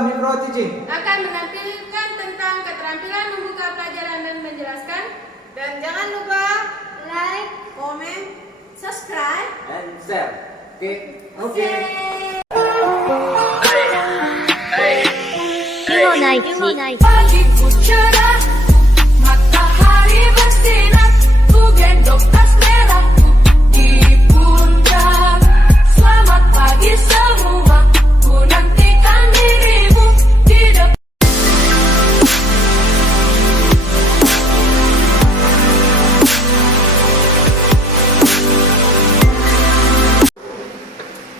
Mikro Teaching akan menampilkan tentang keterampilan membuka pelajaran dan menjelaskan. Dan jangan lupa like, comment, subscribe, and share. Oke. Pagiku cerah, matahari bersinar, ku gendong tas merahku di pundak. Selamat pagi semua, ku nantikan dirimu di depan.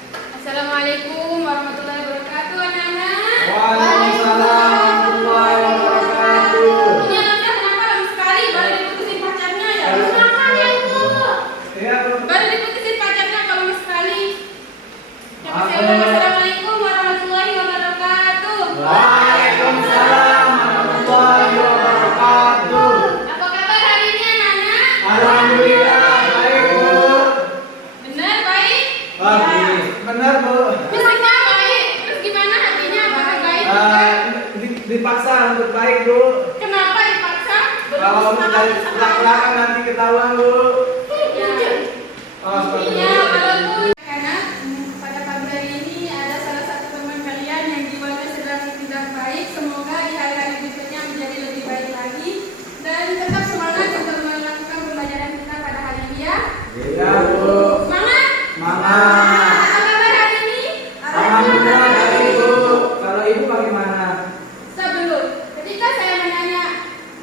Assalamualaikum warahmatullahi wabarakatuh, anak-anak. Waalaikumsalam warahmatullahi wabarakatuh. Ini anaknya kenapa lama sekali baru diputusin pacarnya ya? Kenapa ya, Bu? Iya, Bu. Baru diputusin pacarnya kalau lama sekali. Ya, Maaf, saya Bu. ulang assalamualaikum warahmatullahi wabarakatuh. Waalaikumsalam warahmatullahi wabarakatuh. Apa kabar hari ini, anak-anak? Alhamdulillah baik, Bu. Benar, baik? Benar, Bu. Fisiknya baik. Terus gimana hatinya? Apakah baik juga? Dipaksa untuk baik, Bu. Kenapa dipaksa? Kalau dari belakang nanti ketahuan, Bu. Ya. Oh, seperti Iya, itu. walaupun karena pada pagi hari ini ada salah satu teman kalian yang jiwanya sedang tidak baik. Semoga di hari-hari berikutnya menjadi lebih baik lagi dan tetap semangat untuk melakukan pembelajaran kita pada hari ini ya. Iya, Bu. Semangat! Semangat. Apa kabar hari ini? Alhamdulillah baik, Bu. Kalau Ibu bagaimana? Sebelum ketika saya menanya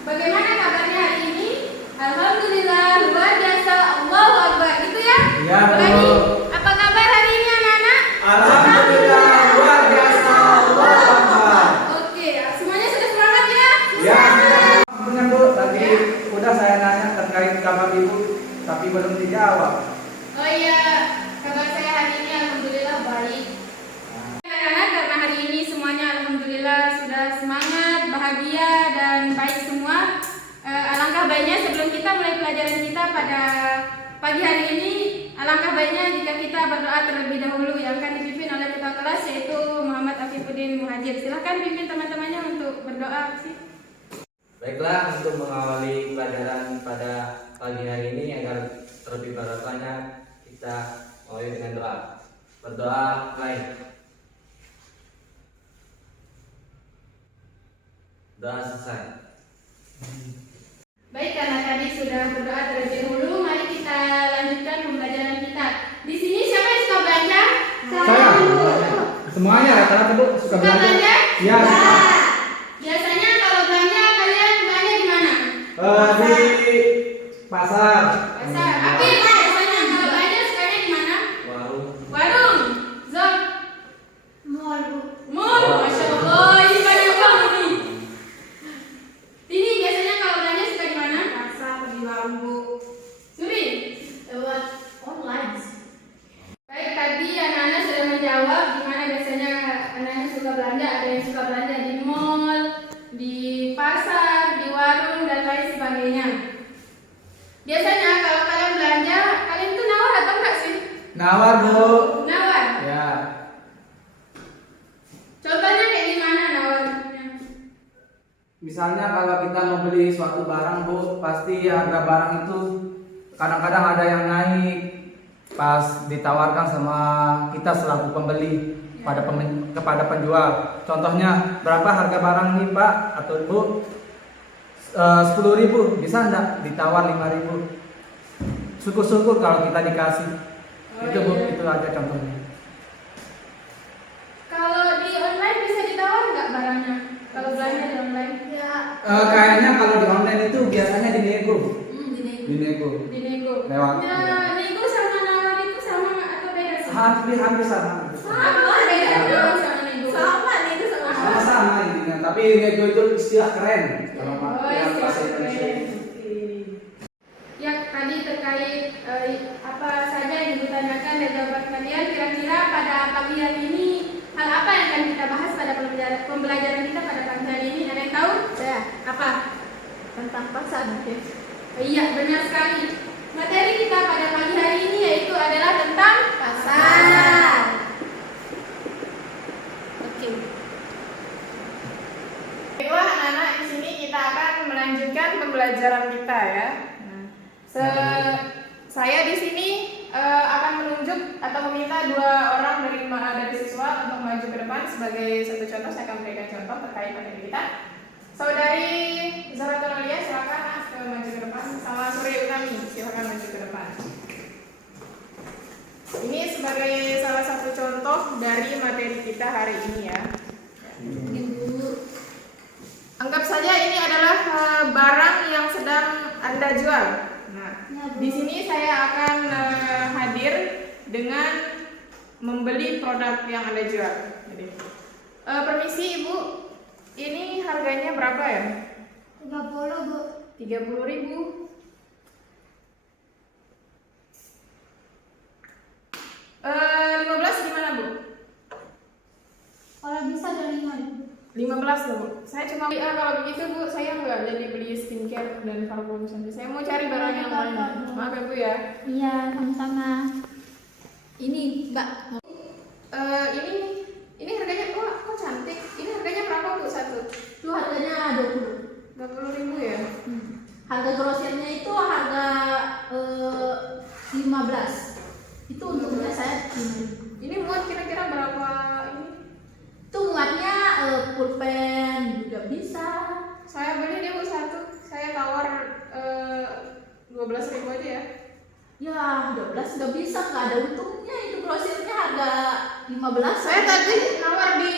bagaimana kabarnya hari ini, alhamdulillah luar biasa, Allahu Akbar, gitu ya? Iya, Bu. Lagi, apa kabar hari ini anak-anak? Alhamdulillah luar biasa. Allahu Akbar. Oke, semuanya sudah semangat ya? Ya, benar, Bu. Tadi udah saya nanya terkait kabar Ibu, tapi belum dijawab. Oh iya, kabar saya hari ini alhamdulillah baik. Anak-anak, karena hari ini semuanya alhamdulillah sudah semangat, bahagia dan baik semua. Alangkah baiknya sebelum kita mulai pelajaran kita pada pagi hari ini, alangkah baiknya jika kita berdoa terlebih dahulu yang akan dipimpin oleh ketua kelas yaitu Muhammad Afifuddin Muhajir. Silahkan pimpin teman-temannya untuk berdoa sih. Baiklah, untuk mengawali pelajaran pada pagi hari ini agar terlebih barokahnya kita mulai dengan doa. Berdoa baik. Doa selesai. Baik, karena tadi sudah berdoa terlebih dahulu, mari kita lanjutkan pembelajaran kita. Di sini siapa yang suka belanja? Saya. Semuanya rata-rata, Bu, suka Suka belanja. belanja? Iya. Biasanya kalau belanja kalian belanja di mana? Di pasar. Pasar. Tapi biasanya kalau belanja sukanya di mana? Warung. Warung. Zon. mall, Bu. Mall. Masya Allah, ini banyak banget nih. Ini biasanya kalau belanja suka di mana? Pasar, di warung, Bu. Suri. Lewat online. Baik, tadi anak-anak sudah menjawab di mana biasanya anak-anak suka belanja. Ada yang suka belanja di mall, di pasar, di warung, dan lain sebagainya. Biasanya kalau kalian belanja, kalian itu nawar atau enggak sih? Nawar, Bu. Nawar. Ya. Contohnya kayak gimana nawarnya? Misalnya kalau kita mau beli suatu barang, Bu, pasti harga barang itu kadang-kadang ada yang naik pas ditawarkan sama kita selaku pembeli kepada penjual. Contohnya, berapa harga barang ini, Pak atau Bu? 10.000, bisa enggak ditawar 5.000? Syukur-syukur kalau kita dikasih. Oh, Itu, Bu, iya. itu aja contohnya. Kalau di online bisa ditawar nggak barangnya? Kalau belanja di online? Ya, Kayaknya kalau di online itu biasanya dinego. Dinego. Dinego. Lewat. Ya, nego sama nawar itu sama atau beda sih? Hampir sama. Sama, beda dong sama nego. sama nih itu sama. Sama-sama intinya, tapi nego itu istilah keren kalau Oh, yang istilah bahasa Indonesia. keren. Ya, tadi terkait apa saja yang ditanyakan dan jawaban kalian, kira-kira pada pagi hari ini hal apa yang akan kita bahas pada pembelajaran kita pada pagi hari ini? Ada yang tahu? Saya Apa? tentang pasar, Bu. Iya, benar sekali. Materi kita pada pagi hari ini yaitu adalah tentang Pasar. Oke. melanjutkan pembelajaran kita ya. Nah, saya di sini akan menunjuk atau meminta 2 orang dari siswa untuk maju ke depan sebagai satu contoh. Saya akan berikan contoh terkait materi kita. Saudari Zaratul Alia, silakan maju ke depan. Sama Surya Utami, silakan maju ke depan. Ini sebagai salah satu contoh dari materi kita hari ini ya. Anggap saja ini adalah barang yang sedang Anda jual. Nah, di sini saya akan hadir dengan membeli produk yang Anda jual. Jadi, permisi Ibu, ini harganya berapa ya? 30 Bu. 30.000. 15 gimana Bu? Kalau bisa dari 15 loh Bu. Saya cuma kalau begitu Bu, saya nggak jadi beli skincare dan parfum sendiri. Saya mau cari barang yang lain. Maaf ya Bu ya. Iya, sama-sama. Ini Mbak. Ini harganya kok cantik. Ini harganya berapa Bu satu? Itu harganya 20. 20.000 ya. Harga grosirnya itu harga 15. Itu untungnya saya 5.000. Ini muat kira-kira berapa ini? Itu muatnya pulpen juga bisa. Saya beli dia Bu satu. Saya tawar 12.000 aja ya. Ya, 12 nggak bisa, nggak ada untungnya. Itu grosirnya harga 15. Saya tadi nawar di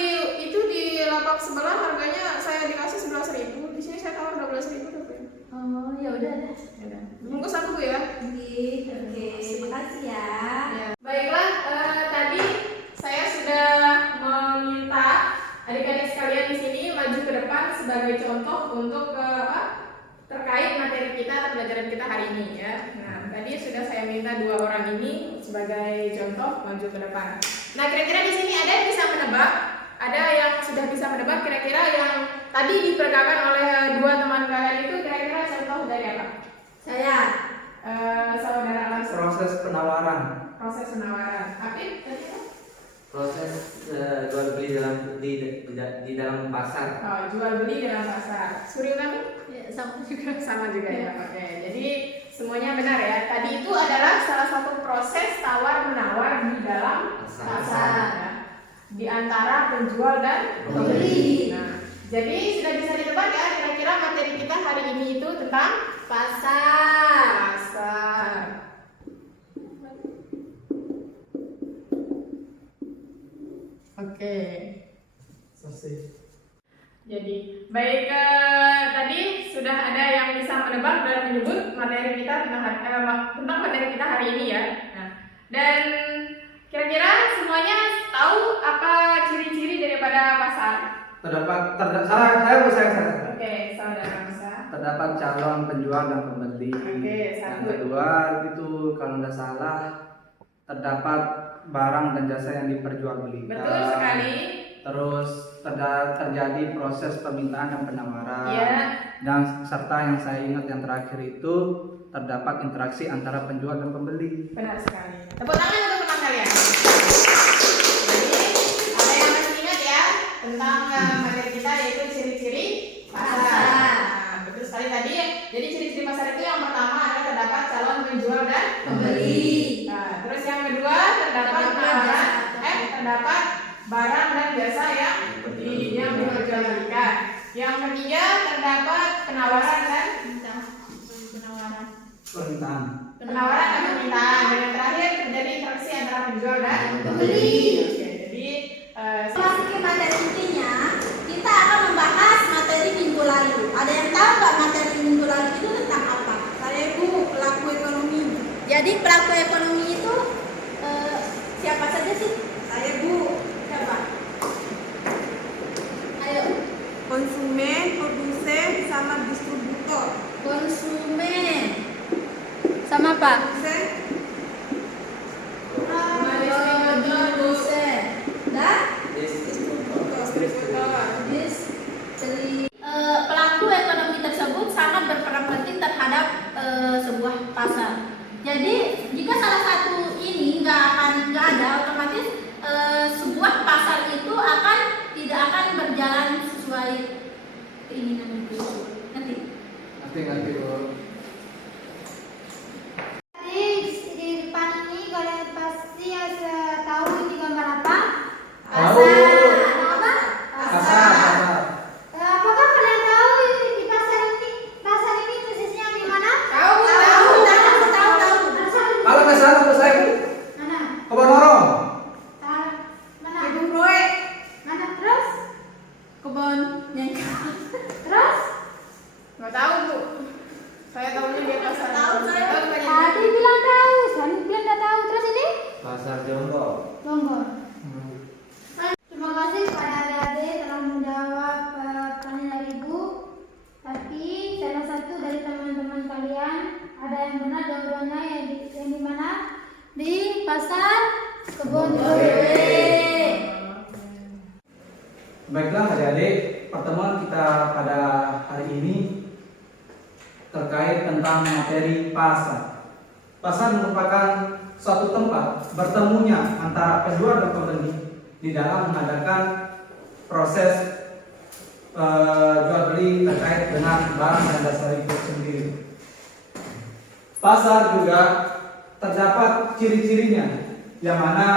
lapak sebelah harganya saya dikasih 11.000. Di sini saya tawar 12.000 tuh. Oh, ya udah deh. Bungkus aku Bu ya. Oke, terima kasih ya. Ya. Baiklah, tadi saya sudah meminta adik-adik sekalian di sini maju ke depan sebagai contoh untuk terkait materi kita atau pelajaran kita hari ini ya. Nah, tadi sudah saya minta 2 orang ini sebagai contoh maju ke depan. Nah, kira-kira di sini ada yang bisa menebak? Ada yang sudah bisa menebak kira-kira yang tadi diperagakan oleh 2 teman kalian itu kira-kira contoh dari apa? Saya Saudara Alas. Proses penawaran. Proses penawaran. Apip tadi apa? Proses jual beli di dalam pasar. Oh, jual beli dalam pasar. Suri Utami? ya, sama juga. Sama juga ya. Oke. Jadi semuanya benar ya. Tadi itu adalah salah satu proses tawar menawar di dalam pasar. Ya. Di antara penjual dan Pembeli. Nah, jadi sudah bisa ditebak ya kira-kira materi kita hari ini itu tentang Pasar. pasar. Oke. Selesai. Jadi baik, tadi sudah ada yang bisa menebak dan menyebut materi kita tentang materi kita hari ini ya. Nah, dan kira-kira semuanya tahu apa ciri-ciri daripada pasar? Oke, saudara Musa. Terdapat calon penjual dan pembeli. Oke, Yang satu. kedua itu kalau tidak salah terdapat barang dan jasa yang diperjualbelikan. Betul sekali. Terus terjadi proses permintaan dan penawaran. Iya. Dan serta yang saya ingat yang terakhir itu terdapat interaksi antara penjual dan pembeli. Benar sekali. Tepuk tangan untuk teman kalian. Jadi ada yang masih ingat ya tentang materi kita yaitu ciri-ciri pasar. Nah, betul sekali tadi. Jadi ciri-ciri pasar itu yang pertama adalah terdapat calon penjual dan Pembeli. Nah, terus yang kedua terdapat penawaran, terdapat barang dan jasa yang diperjualbelikan. Yang ketiga terdapat penawaran dan Permintaan. penawaran dan permintaan. Dan yang terakhir terjadi interaksi antara penjual dan Pembeli. Oke, jadi Memasuki materi intinya, kita akan membahas materi minggu lalu. Ada yang tahu nggak materi minggu lalu itu tentang apa? Saya Bu, pelaku ekonomi. Jadi pelaku ekonomi itu siapa saja sih? Saya Bu. Siapa? Ayo. Konsumen, produsen, sama distributor. Konsumen. Sama apa? Produsen, Produsen. Dan distributor. Pelaku ekonomi tersebut sangat berperan penting terhadap sebuah pasar. Jadi jika salah satu ini nggak ada, otomatis sebuah pasar itu tidak akan berjalan sesuai keinginan itu. Nanti Ngerti Bu. Di depan ini kalian pasti tahu ini gambar apa? Tahu. Apa? Pasar. Apakah kalian tahu di pasar ini persisnya di mana? Tahu. Kalau nggak salah terus saya Mana? Kebon Orong. Mana? Gedung Proe. Mana terus? Kebun yang Terus? nggak tahu Bu. Saya tahunya dia pasar. Tahu banyak. Tadi bilang tahu, Sani bilang nggak tahu. Terus ini? Pasar Jonggol. Tunggu. Terima kasih kepada adik-adik telah menjawab pertanyaan dari Ibu. Tapi salah satu dari teman-teman kalian ada yang benar jawabannya yang di mana? Di pasar Kebon Proe. Baiklah adik-adik, pertemuan kita pada hari ini terkait tentang materi pasar. Pasar merupakan suatu tempat bertemunya antara penjual dan pembeli di dalam mengadakan proses jual beli terkait dengan barang dan jasa itu sendiri. Pasar juga terdapat ciri-cirinya, yang mana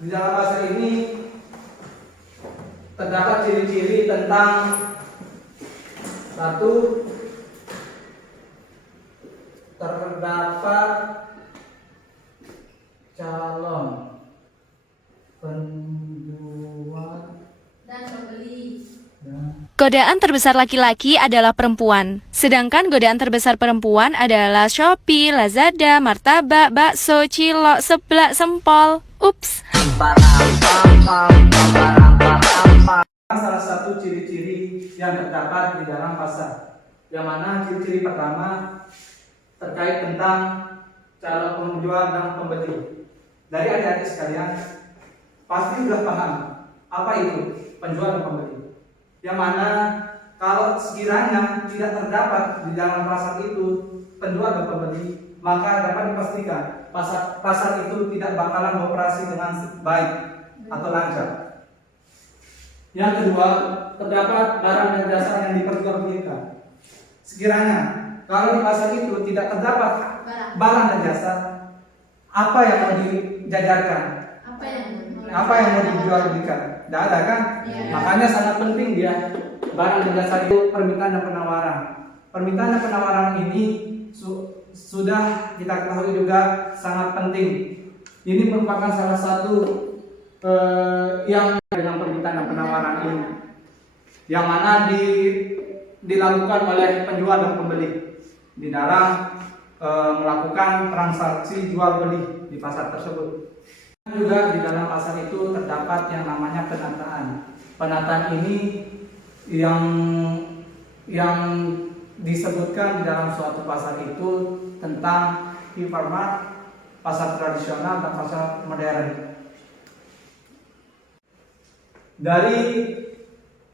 di dalam pasar ini terdapat ciri-ciri tentang satu, terdapat calon penjual Dan pembeli. dan Godaan terbesar laki-laki adalah perempuan, sedangkan godaan terbesar perempuan adalah Shopee, Lazada, martabak, bakso, cilok, seblak, sempol. Ups. salah satu ciri-ciri yang terdapat di dalam pasar, yang mana ciri-ciri pertama terkait tentang calon penjual dan pembeli. Dari adik-adik sekalian pasti sudah paham apa itu penjual dan pembeli, yang mana kalau sekiranya tidak terdapat di dalam pasar itu penjual dan pembeli, maka dapat dipastikan pasar itu tidak bakalan beroperasi dengan baik atau lancar. Yang kedua, terdapat barang dan jasa yang diperjualbelikan. Sekiranya kalau di pasar itu tidak terdapat barang dan jasa, apa yang mau dijajarkan? Apa yang mau dijualbelikan? Tidak ada kan? Makanya sangat penting dia barang dan jasa itu permintaan dan penawaran. Permintaan dan penawaran ini sudah kita ketahui juga sangat penting. Ini merupakan salah satu yang dengan permintaan dan penawaran ini, yang mana dilakukan oleh penjual dan pembeli di dalam melakukan transaksi jual beli di pasar tersebut. Juga di dalam pasar itu terdapat yang namanya penataan. Penataan ini yang disebutkan di dalam suatu pasar itu tentang hypermart, pasar tradisional dan pasar modern. Dari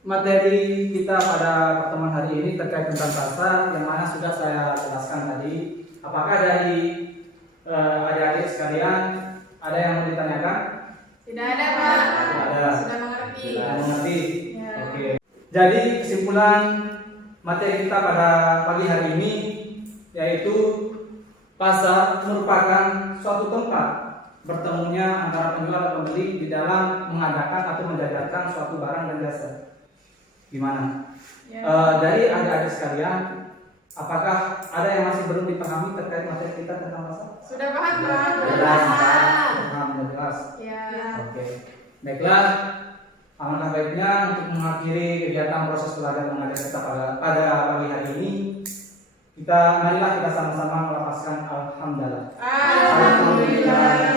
materi kita pada pertemuan hari ini terkait tentang pasar, yang mana sudah saya jelaskan tadi. Apakah dari adik-adik sekalian ada yang mau ditanyakan? Tidak ada Pak. Tidak ada. Sudah mengerti. Sudah mengerti. Ya. Oke. Jadi kesimpulan materi kita pada pagi hari ini yaitu pasar merupakan suatu tempat bertemunya antara penjual dan pembeli di dalam mengadakan atau menjajarkan suatu barang dan jasa. Gimana? Ya. Dari adik-adik sekalian, apakah ada yang masih belum dipahami terkait materi kita tentang pasar? Sudah paham Pak? Jelas. Paham, jelas. Ya. Oke. Baiklah, alangkah baiknya untuk mengakhiri kegiatan proses belajar mengajar kita pada pagi hari ini, marilah kita sama-sama melafazkan alhamdulillah. Alhamdulillah.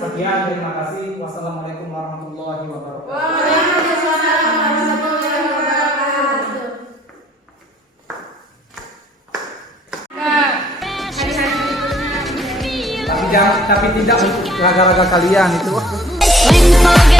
Sekian, terima kasih. Wassalamualaikum warahmatullahi wabarakatuh. Waalaikumsalam warahmatullahi wabarakatuh. Kak, hari-hari berikutnya Tapi tidak untuk raga-raga kalian itu. When forget